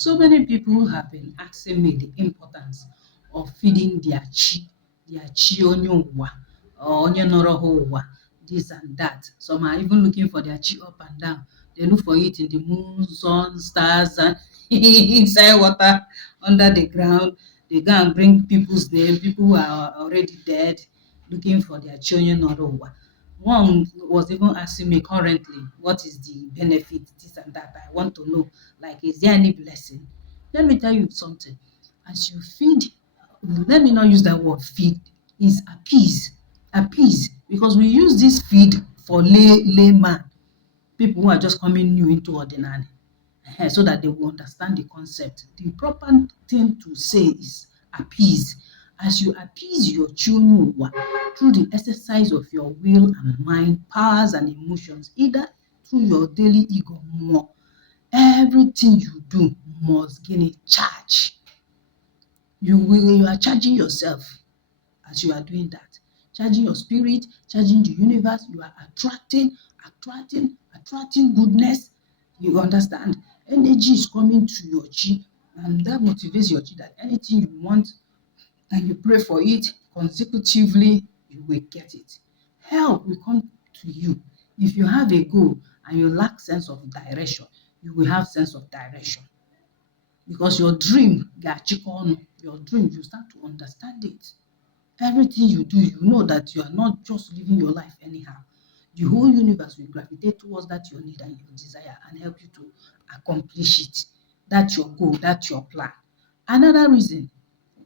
So many people have been asking me the importance of feeding their chi onye ụwa or onye nọrọ ha ụwa, this and that. Some are even looking for their chi up and down. They look for it in the moon, sun, stars, and inside water, under the ground. They go and bring people's name, people who are already dead, looking for their chi onye nọrọ ụwa. One was even asking me currently, what is the benefit, this and that. I want to know, like, is there any blessing? Let me tell you something. As you feed, let me not use that word feed, is appease. Appease. Because we use this feed for layman, people who are just coming new into Ọdịnanị, so that they will understand the concept. The proper thing to say is appease. As you appease your children through the exercise of your will and mind, powers and emotions, either through your daily ego more, everything you do must gain a charge. You are charging yourself as you are doing that. Charging your spirit, charging the universe. You are attracting goodness. You understand? Energy is coming to your chi, and that motivates your chi that anything you want and you pray for it consecutively, you will get it. Help will come to you. If you have a goal and you lack sense of direction, you will have sense of direction. Because your dream, your dream, you start to understand it. Everything you do, you know that you are not just living your life anyhow. The whole universe will gravitate towards that your need and your desire and help you to accomplish it. That's your goal, that's your plan. Another reason,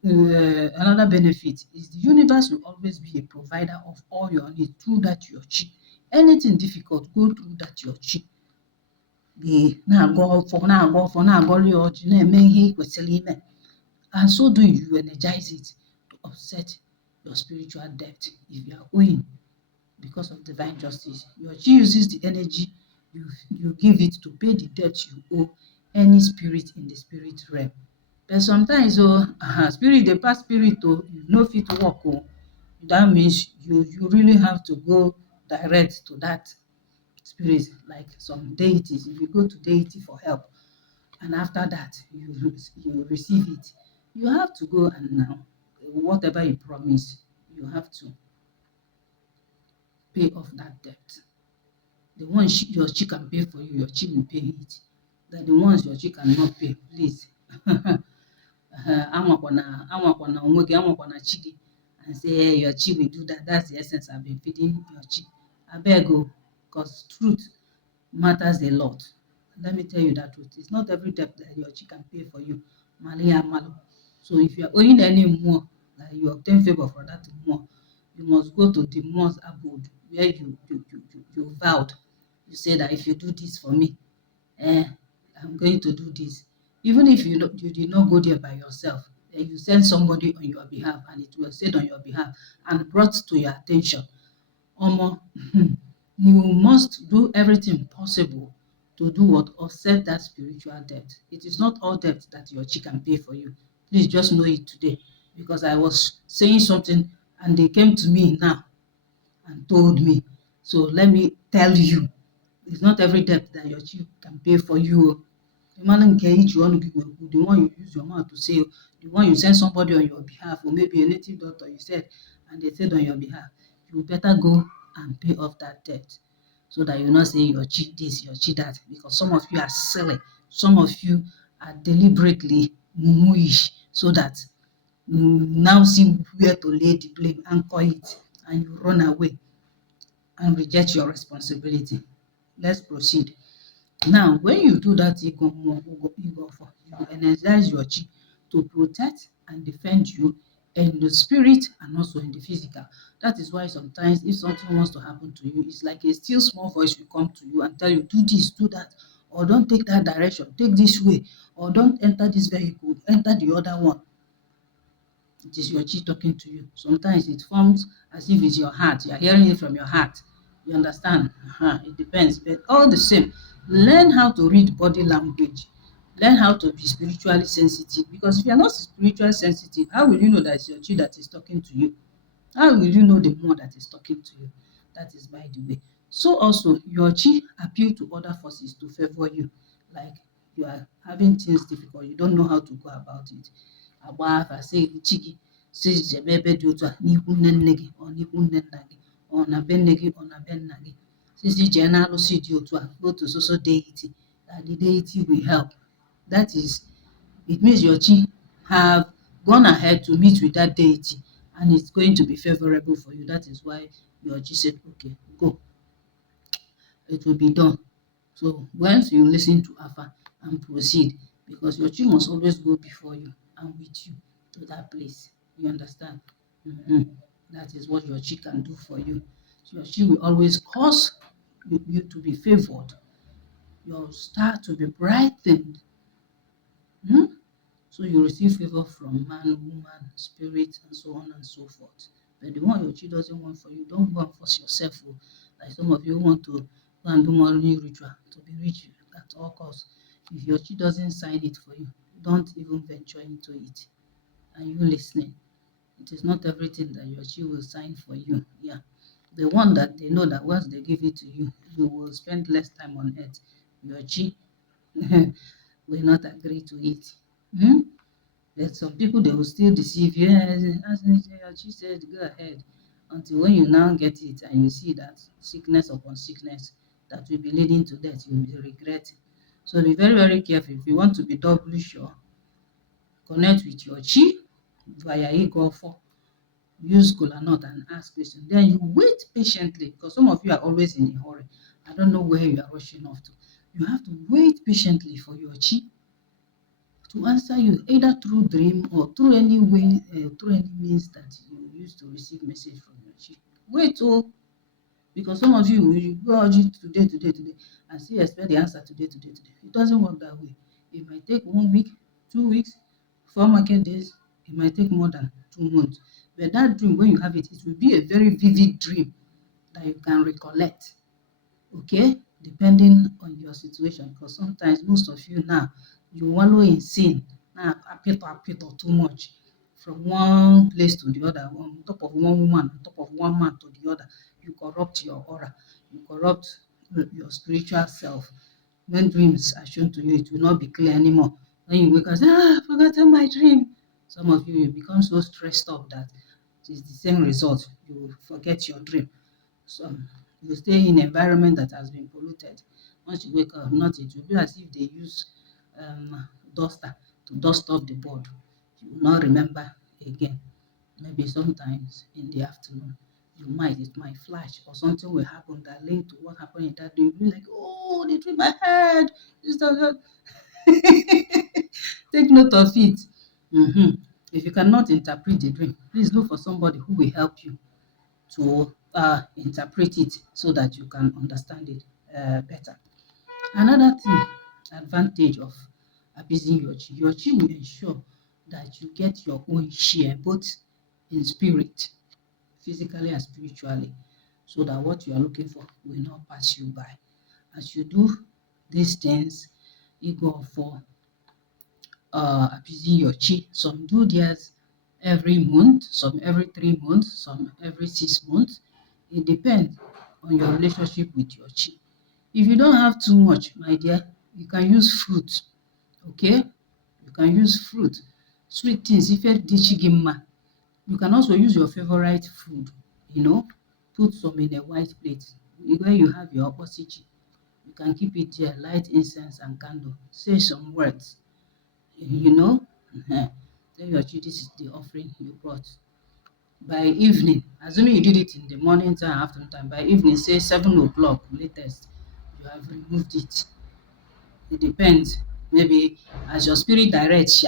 another benefit is the universe will always be a provider of all your needs through that your chi. Anything difficult, go through that your chi. And so doing, you energize it to offset your spiritual debt. If you are owing because of divine justice, your chi uses the energy you give it to pay the debt you owe any spirit in the spirit realm. But sometimes spirit dey pass spirit, you no fit work. That means you really have to go direct to that spirit, like some deities. If you go to deity for help and after that you receive it, you have to go and now whatever you promise, you have to pay off that debt. The ones your chi can pay for you, your chi will pay it. That the ones your chi cannot pay, please. Anwakwana onwe gị, anwakwana chi gị, and say hey, your chi will do that. That's the essence I've been feeding your chi. Abeg o, because truth matters a lot. Let me tell you that truth. It's not every debt that your chi can pay for you. So if you are owing any more, that you obtain favor for that more, you must go to the most abode where you vowed. You say that if you do this for me, I'm going to do this. Even if you did not go there by yourself, you send somebody on your behalf and it was said on your behalf and brought to your attention. You must do everything possible to do what? Offset that spiritual debt. It is not all debt that your chi can pay for you. Please just know it today, because I was saying something and they came to me now and told me. So let me tell you, it's not every debt that your chi can pay for you. The one you use your mouth to say, the one you send somebody on your behalf, or maybe a native doctor you said, and they said on your behalf, you better go and pay off that debt, so that you're not saying your chi this, your chi that, because some of you are silly, some of you are deliberately muish, so that you now see where to lay the blame, anchor it, and you run away and reject your responsibility. Let's proceed. Now, when you do that, you energize your chi to protect and defend you in the spirit and also in the physical. That is why sometimes if something wants to happen to you, it's like a still small voice will come to you and tell you, do this, do that, or don't take that direction, take this way, or don't enter this vehicle, enter the other one. It is your chi talking to you. Sometimes it forms as if it's your heart. You are hearing it from your heart. You understand? It depends. But all the same, learn how to read body language. Learn how to be spiritually sensitive. Because if you are not spiritually sensitive, how will you know that it's your chi that is talking to you? How will you know the more that is talking to you? That is by the way. So also, your chi appeal to other forces to favor you. Like you are having things difficult, you don't know how to go about it. Agba afa sị chi gị si jebe ebe dị otu a n'ikwu nne nne gị ọ n'ikwu nne nna gị ọ na be nne gị ọ na be nna gị sisi jee n'alụsị dị otu a go to so deity that the deity will help. That is, it means your chi have gone ahead to meet with that deity and it's going to be favorable for you. That is why your chi said, okay, go. It will be done. So once you listen to Afa and proceed, because your chi must always go before you and with you to that place. You understand? That is what your chi can do for you. So your chi will always cause you to be favored, your star to be brightened. So you receive favor from man, woman, spirit, and so on and so forth. But the one your chi doesn't want for you, don't go and force yourself. Like some of you want to go and do morning ritual to be rich at all costs. If your chi doesn't sign it for you, don't even venture into it. Are you listening? It is not everything that your chi will sign for you. Yeah. The one that they know that once they give it to you, you will spend less time on earth. Your chi will not agree to it. But some people, they will still deceive you. As your chi said, go ahead. Until when you now get it and you see that sickness upon sickness that will be leading to death, you will regret it. So be very, very careful. If you want to be doubly sure, connect with your chi via Ịgọ Chi. Use kola nut and ask questions. Then you wait patiently because some of you are always in a hurry. I don't know where you are rushing off to. You have to wait patiently for your chi to answer you, either through dream or through any way, through any means that you use to receive message from your chi. Wait, because some of you will go today, and still expect the answer today. It doesn't work that way. It might take 1 week, 2 weeks, 4 market days. It might take more than 2 months. But that dream, when you have it, it will be a very vivid dream that you can recollect. Okay? Depending on your situation. Because sometimes most of you now, you wallow in sin. Now, appeal too much. From one place to the other, on top of one woman, on top of one man to the other. You corrupt your aura. You corrupt your spiritual self. When dreams are shown to you, it will not be clear anymore. When you wake up, say, I've forgotten my dream. Some of you will become so stressed up that it is the same result. You will forget your dream. So you stay in an environment that has been polluted. Once you wake up, it will be as if they use duster to dust off the board. You will not remember again. Maybe sometimes in the afternoon, it might flash or something will happen that link to what happened in that day. You'll be like, oh, the dream I had. Take note of it. If you cannot interpret the dream, please look for somebody who will help you to interpret it so that you can understand it better. Another thing, advantage of appeasing your chi. Your chi will ensure that you get your own share, both in spirit, physically and spiritually, so that what you are looking for will not pass you by. As you do these things, Ịgọ Chi, appeasing your chi. Some do theirs every month, some every 3 months, some every 6 months. It depends on your relationship with your chi. If you don't have too much, my dear, you can use fruit. Okay? You can use fruit. Sweet things. If you can also use your favorite food, put some in a white plate. Where you have your opposite chi, you can keep it there, light incense and candle. Say some words. Tell your chi, this is the offering you brought. By evening, assuming you did it in the morning time, afternoon time, by evening, say 7 o'clock latest, you have removed it. It depends. Maybe as your spirit directs,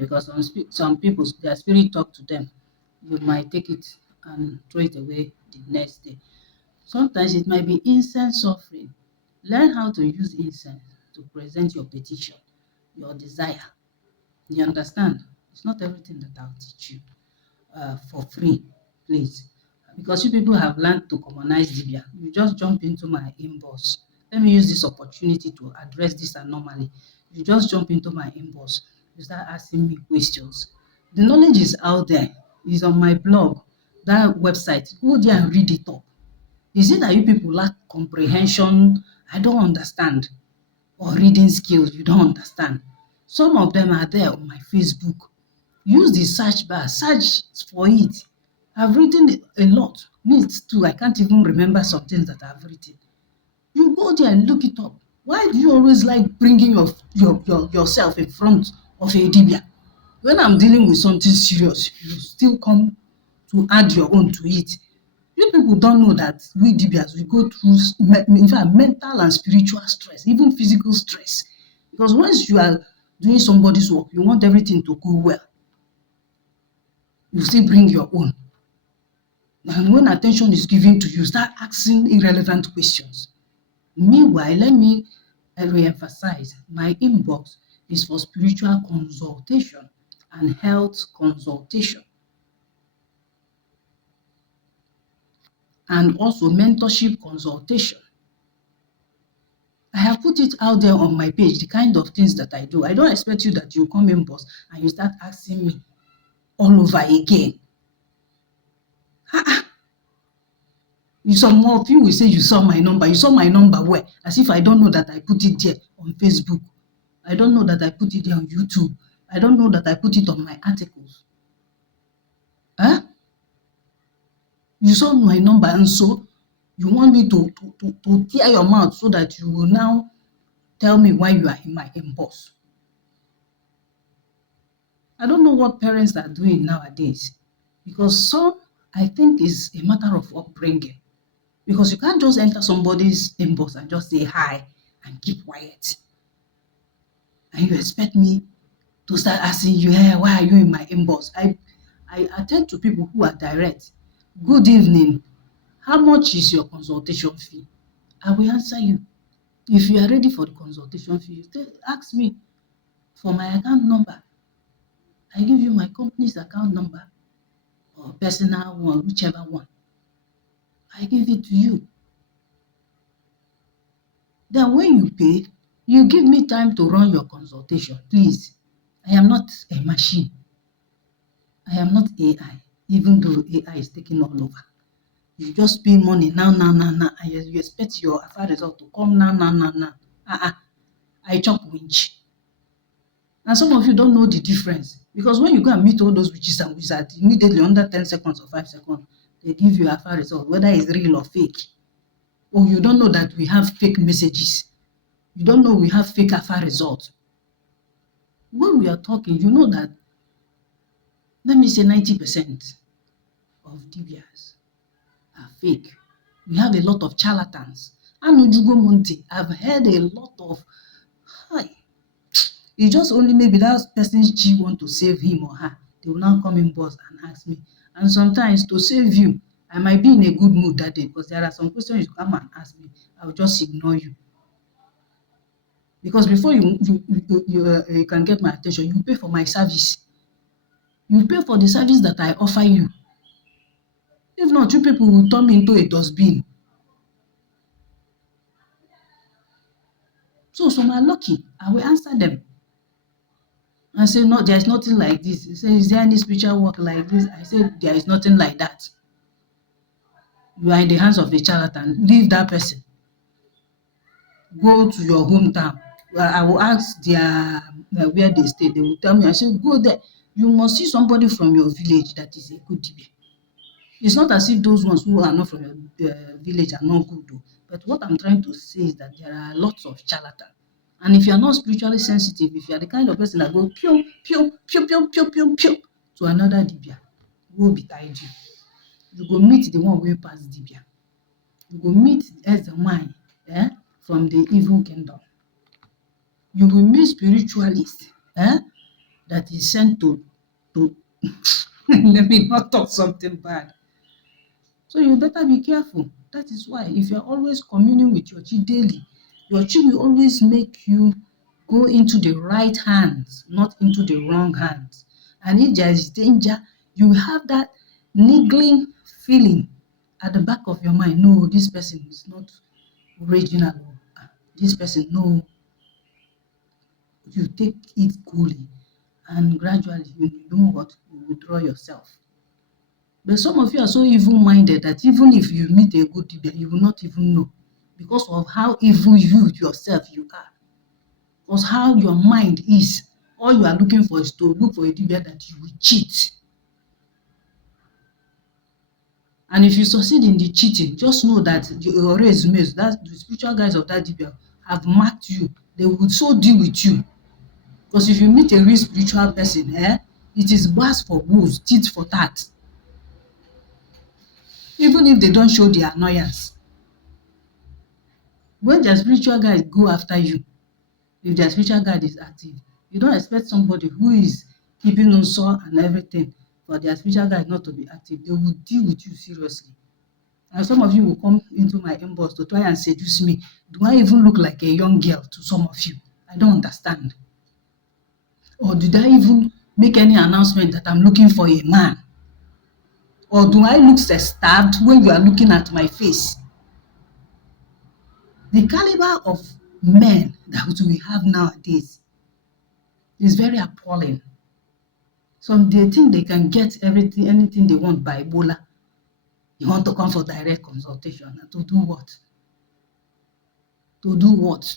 because some people, their spirit talk to them, you might take it and throw it away the next day. Sometimes it might be incense offering. Learn how to use incense to present your petition, your desire. You understand? It's not everything that I'll teach you for free, please. Because you people have learned to commonize Dibịa. You just jump into my inbox. Let me use this opportunity to address this anomaly. You just jump into my inbox. You start asking me questions. The knowledge is out there. It's on my blog, that website. Go there and read it up. Is it that you people lack comprehension? I don't understand. or reading skills, you don't understand. Some of them are there on my Facebook. Use the search bar, search for it. I've written a lot. Me too, I can't even remember some things that I've written. You go there and look it up. Why do you always like bringing yourself in front of a dibia? When I'm dealing with something serious, you still come to add your own to it. You people don't know that we dibias, we go through in fact, mental and spiritual stress, even physical stress. Because once you are doing somebody's work, you want everything to go well. You still bring your own. And when attention is given to you, start asking irrelevant questions. Meanwhile, let me re-emphasize, my inbox is for spiritual consultation and health consultation, and also mentorship consultation. I have put it out there on my page, the kind of things that I do. I don't expect you that you come in, boss, and you start asking me all over again. Some more of you will say you saw my number. You saw my number where? As if I don't know that I put it there on Facebook. I don't know that I put it there on YouTube. I don't know that I put it on my articles. Huh? You saw my number, and so you want me to tear your mouth so that you will now tell me why you are in my inbox. I don't know what parents are doing nowadays, because some, I think, is a matter of upbringing. Because you can't just enter somebody's inbox and just say hi and keep quiet. And you expect me to start asking you, hey, why are you in my inbox? I attend to people who are direct. Good evening. How much is your consultation fee? I will answer you. If you are ready for the consultation fee, ask me for my account number. I give you my company's account number or personal one, whichever one. I give it to you. Then when you pay, you give me time to run your consultation, please. I am not a machine. I am not AI, even though AI is taking all over. You just pay money now, and you expect your affair result to come now. I chop winch. And some of you don't know the difference, because when you go and meet all those witches and wizards, immediately under 10 seconds or 5 seconds, they give you affair result, whether it's real or fake. Or you don't know that we have fake messages. You don't know we have fake affair results. When we are talking, you know that, let me say 90% of dibias are fake. We have a lot of charlatans. I've heard a lot of, hi. It's just only maybe that person's Chi want to save him or her. They will now come in boss and ask me. And sometimes to save you, I might be in a good mood that day, because there are some questions you come and ask me. I will just ignore you. Because before you can get my attention, you pay for my service. You pay for the service that I offer you. If not, you people will turn me into a dustbin. So some are lucky. I will answer them. I say, no, there is nothing like this. He say, is there any spiritual work like this? I said, there is nothing like that. You are in the hands of a charlatan. Leave that person. Go to your hometown. I will ask their where they stay. They will tell me. I say, go there. You must see somebody from your village that is a good dibia. It's not as if those ones who are not from your village are not good, though. But what I'm trying to say is that there are lots of charlatans. And if you are not spiritually sensitive, if you are the kind of person that go pew, pew, pew, pew, pew, pew, pew to another dibia, go betide you. You go meet the one way past dibia. You go meet as the wine from the evil kingdom. You will meet spiritualist that is sent to let me not talk something bad. So you better be careful. That is why if you're always communing with your Chi daily, your Chi will always make you go into the right hands, not into the wrong hands. And if there is danger, you have that niggling feeling at the back of your mind. No, this person is not original. This person, no. You take it coolly, and gradually you know what, you withdraw yourself. But some of you are so evil-minded that even if you meet a good dibia, you will not even know, because of how evil you yourself you are. Because how your mind is, all you are looking for is to look for a Dibịa that you will cheat. And if you succeed in the cheating, just know that your resume, that the spiritual guys of that Dibịa have marked you. They will so deal with you. Because if you meet a real spiritual person, it is bass for bulls, tit for tat. Even if they don't show their annoyance. When their spiritual guys go after you, if their spiritual guide is active, you don't expect somebody who is keeping on saw and everything for their spiritual guide not to be active. They will deal with you seriously. And some of you will come into my inbox to try and seduce me. Do I even look like a young girl to some of you? I don't understand. Or did I even make any announcement that I'm looking for a man? Or do I look starved when you are looking at my face? The caliber of men that we have nowadays is very appalling. Some they think they can get everything, anything they want by Ebola. You want to come for direct consultation. To do what? To do what?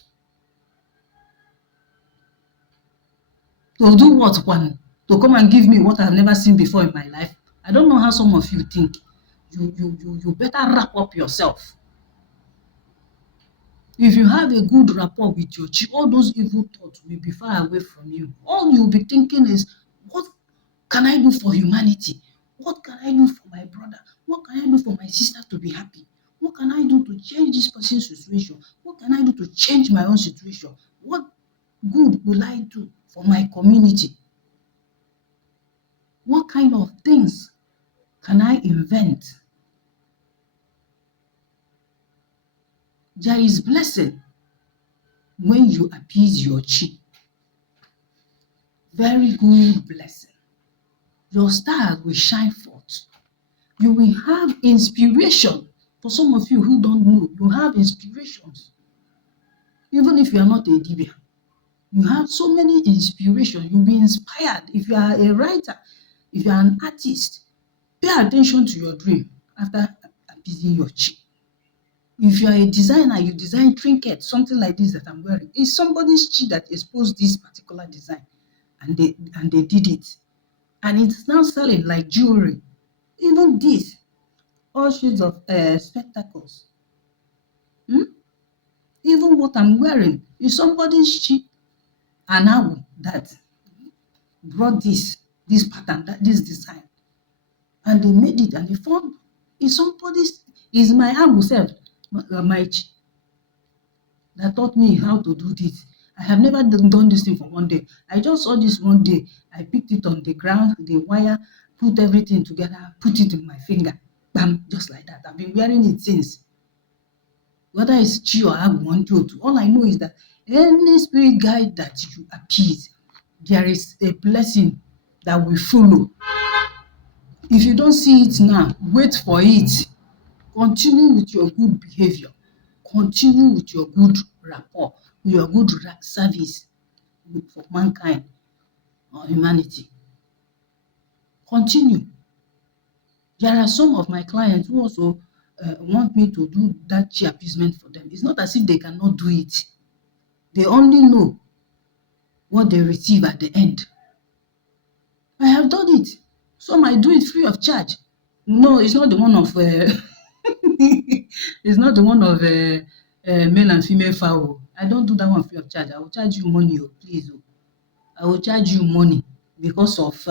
To do what, one? To come and give me what I've never seen before in my life? I don't know how some of you think. You better wrap up yourself. If you have a good rapport with your Chi, all those evil thoughts will be far away from you. All you'll be thinking is, what can I do for humanity? What can I do for my brother? What can I do for my sister to be happy? What can I do to change this person's situation? What can I do to change my own situation? What good will I do for my community? What kind of things can I invent? There is blessing when you appease your Chi. Very good blessing. Your stars will shine forth. You will have inspiration. For some of you who don't know, you have inspirations. Even if you are not a Dibịa, you have so many inspirations. You'll be inspired. If you are a writer, if you are an artist, pay attention to your dream after appeasing your Chi. If you are a designer, you design trinkets, something like this that I'm wearing. It's somebody's Chi that exposed this particular design, and they did it. And it's now selling like jewelry. Even this, all shades of spectacles. Even what I'm wearing is somebody's Chi, an Agu that brought this pattern, this design. And they made it, and they found it's somebody's, is my Agu self, my Chi, that taught me how to do this. I have never done this thing for one day. I just saw this one day. I picked it on the ground, the wire, put everything together, put it in my finger. Bam, just like that. I've been wearing it since. Whether it's Chi or Agu, one, two, all I know is that any spirit guide that you appease, there is a blessing that will follow. If you don't see it now, wait for it. Continue with your good behavior. Continue with your good rapport, with your good service for mankind or humanity. Continue. There are some of my clients who also want me to do that Chi appeasement for them. It's not as if they cannot do it. They only know what they receive at the end. I have done it. Some I do it free of charge. No, it's not the one of it's not the one of male and female fowl. I don't do that one free of charge. I will charge you money, please. I will charge you money because of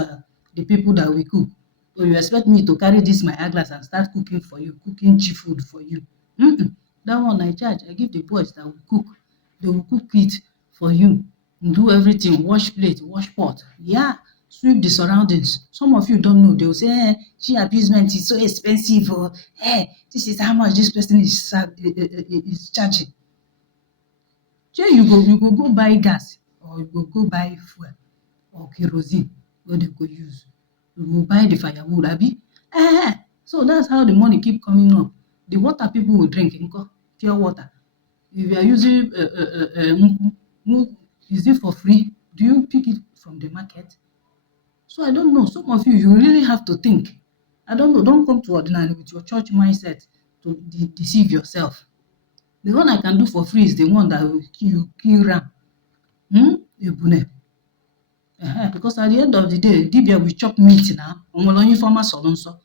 the people that we cook. So you expect me to carry this my eyeglass and start cooking for you, cooking Chi food for you? That one I charge. I give the boys that will cook. They will cook it for you. Do everything. Wash plate, wash pot. Yeah. Sweep the surroundings. Some of you don't know. They will say, Chi appeasement is so expensive. Or, this is how much this person is charging. So you go buy gas, or you go buy fuel or kerosene wey they go use. You go buy the firewood, abi? So that's how the money keep coming up. The water people will drink, pure water. If you are using is it for free? Do you pick it from the market? So I don't know. Some of you really have to think. I don't know. Don't come to Ọdịnanị with your church mindset to deceive yourself. The one I can do for free is the one that you kill ram. Ebune. Because at the end of the day, Dibịa will chop meat now. Onwere onye ifeọma sọrọ nsọ.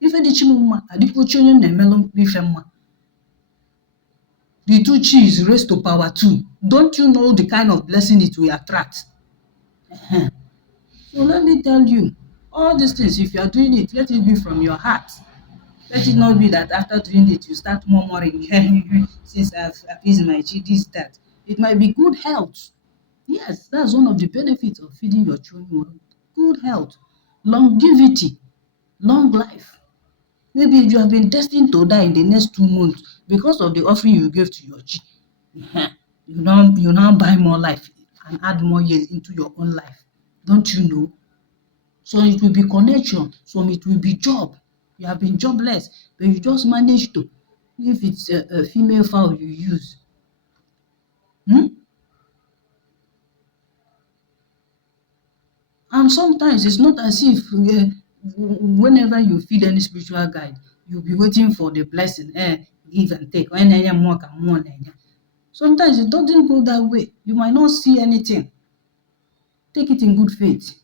Ife dị chi m mma, adịkwochi onye na-emelụ ife mma. The two Chis raised to power 2. Don't you know the kind of blessing it will attract? So let me tell you, all these things, if you are doing it, let it be from your heart. Let it not be that after doing it, you start murmuring, since I've appeased my chi, this, that. It might be good health. Yes, that's one of the benefits of feeding your children. Good health, longevity, long life. Maybe you have been destined to die in the next 2 months because of the offering you gave to your chi. You now buy more life and add more years into your own life. Don't you know? So it will be connection, so it will be job. You have been jobless, but you just managed to, if it's a female fowl you use. And sometimes it's not as if whenever you feed any spiritual guide, you'll be waiting for the blessing, give and take. Sometimes it doesn't go that way. You might not see anything. Take it in good faith.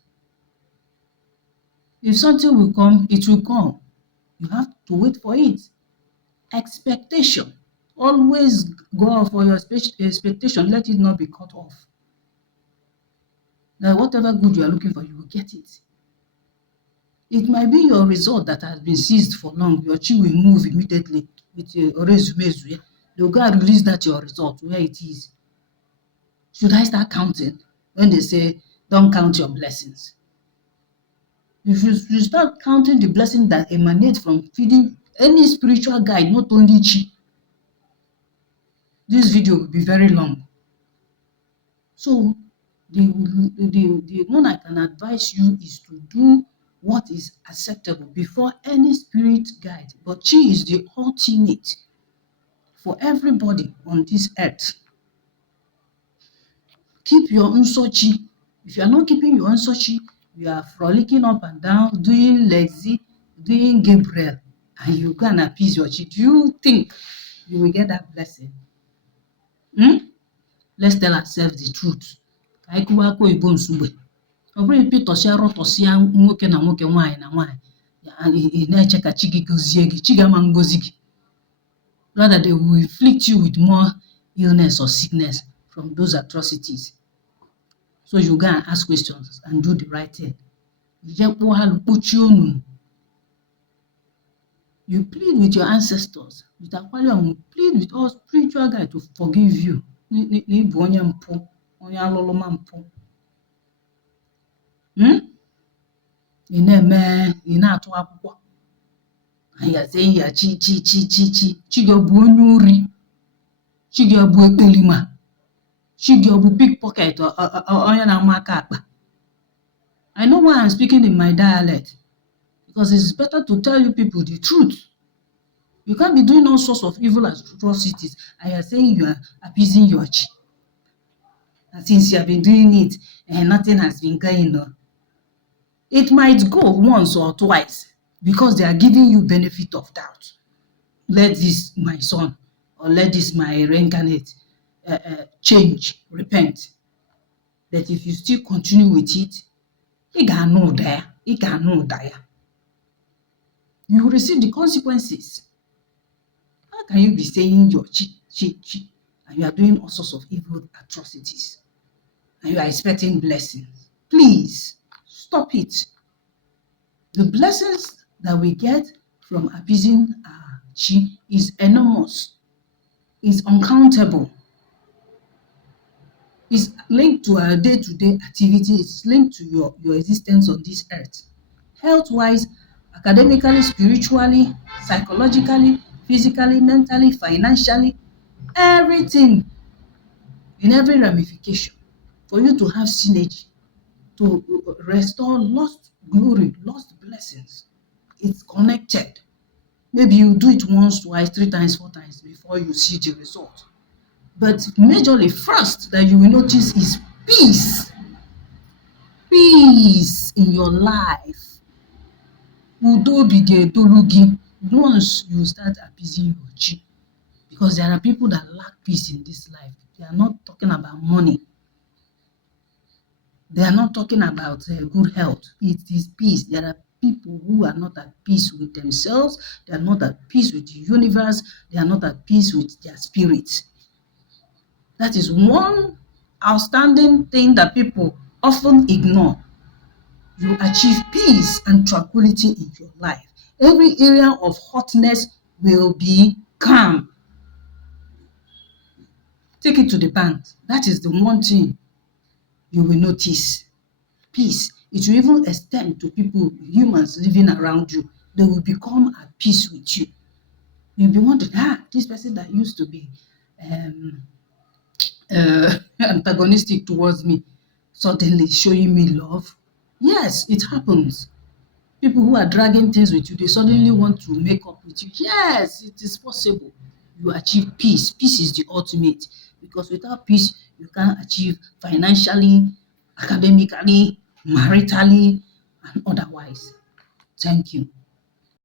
If something will come, it will come. You have to wait for it. Expectation. Always go out for your expectation. Let it not be cut off. That whatever good you are looking for, you will get it. It might be your result that has been seized for long. Your chi will move immediately with a resume. They'll go and release that your result where it is. Should I start counting? When they say, don't count your blessings. If you start counting the blessings that emanate from feeding any spiritual guide, not only chi, this video will be very long. So the one I can advise you is to do what is acceptable before any spirit guide. But chi is the ultimate for everybody on this earth. Keep your unso chi. If you are not keeping your unso chi, you are frolicking up and down, doing lazy, doing Gabriel, and you can appease your chi. Do you think you will get that blessing? Let's tell ourselves the truth. Ka anyị kwuwa aka oyibo nsugbe. Ọ bụrụ ipe tọsịa rọtọsịa nwoke na nwoke, nwaanyị na nwaanyị, ị na-eche ka chi gị gozie gị, chi ga-ama ngozi gị. Rather, they will inflict you with more illness or sickness from those atrocities. So you go and ask questions and do the right thing. You plead with your ancestors. You plead with all spiritual guides to forgive you. Ị na-atụ akwụkwọ. And you are saying you are chi. Chi gị ọ bụ onye ori? Chi gị ọ bụ ekpelima? Chi gị ọ bụ pickpocket onye na-ama aka akpa? I know why I'm speaking in my dialect, because it's better to tell you people the truth. You can't be doing all sorts of evil atrocities and you're saying you are appeasing your chi. And since you have been doing it and nothing has been going on, it might go once or twice because they are giving you benefit of doubt. Let this, my son, or let this, my reincarnate, change, repent. But if you still continue with it, you will receive the consequences. How can you be saying your chi, and you are doing all sorts of evil atrocities, and you are expecting blessings? Please, stop it. The blessings that we get from appeasing our chi is enormous, is uncountable. It's linked to our day-to-day activity. It's linked to your existence on this earth. Health-wise, academically, spiritually, psychologically, physically, mentally, financially, everything, in every ramification, for you to have synergy, to restore lost glory, lost blessings. It's connected. Maybe you do it once, twice, 3 times, 4 times before you see the result. But majorly, first that you will notice is peace. Peace in your life. Once you start appeasing your chi. Because there are people that lack peace in this life. They are not talking about money. They are not talking about good health. It is peace. There are people who are not at peace with themselves. They are not at peace with the universe. They are not at peace with their spirits. That is one outstanding thing that people often ignore. You achieve peace and tranquility in your life. Every area of hotness will be calm. Take it to the bank. That is the one thing you will notice. Peace. It will even extend to people, humans living around you. They will become at peace with you. You'll be wondering, this person that used to be antagonistic towards me, suddenly showing me love. Yes, it happens. People who are dragging things with you, they suddenly want to make up with you. Yes, it is possible. You achieve peace. Peace is the ultimate, because without peace, you can't achieve financially, academically, maritally, and otherwise. Thank you.